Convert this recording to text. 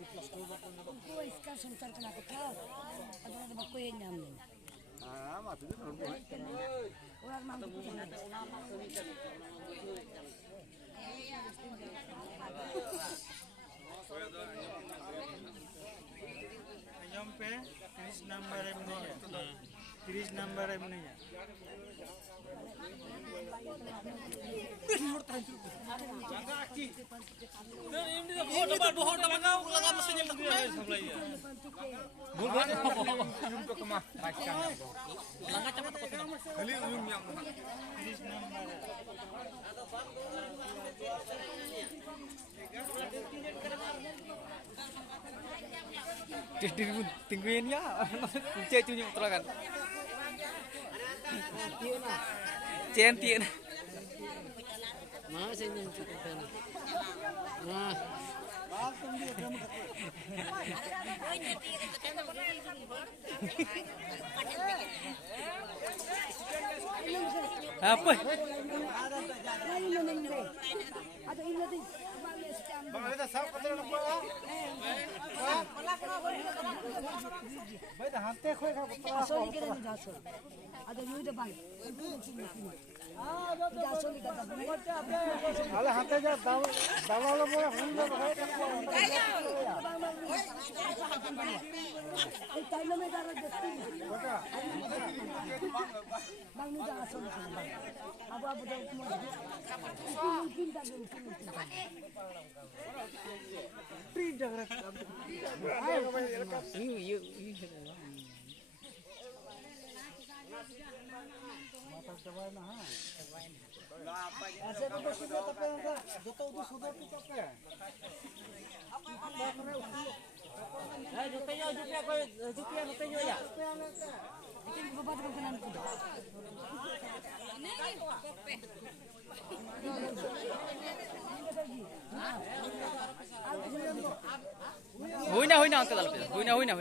Ko iska suntar kana ko tao. Aduna ba ko yan namin. Matu itu nomor. Orang mampu punya. Nyampe 30 number emnya. 30 number emnya. Jaga aki. Dan ini dah bohong kau laga mesinnya berkuat sebelah ya. Bukan untuk kemah. Langkah cepat kau. Kali yang 30 number. Tungguin ya. Kunci cuci kan. Centin. Mana sih yang cukup kana. Nah. Apa? Ada ini tadi. Bang ada sahab kata nak buat. Baik dah hantar kau kan. Asal ini kena jatuh. Ada ni dah baik. Jatuh ni kata buat apa? Alah hantar je dalam lo boleh hundur baik. Tayo na may darag dito. Bang ni jangan asal ni bang. Abu dah mo. Mungkin dah mungkin. Tidak. Mata terbaik nah. Asyik kita sudah tapi enggak. Jatuh tu sudah tu tapi. Jupia ya. Ikan babat kan kanan kuda. Huina angkat dalam. Huina.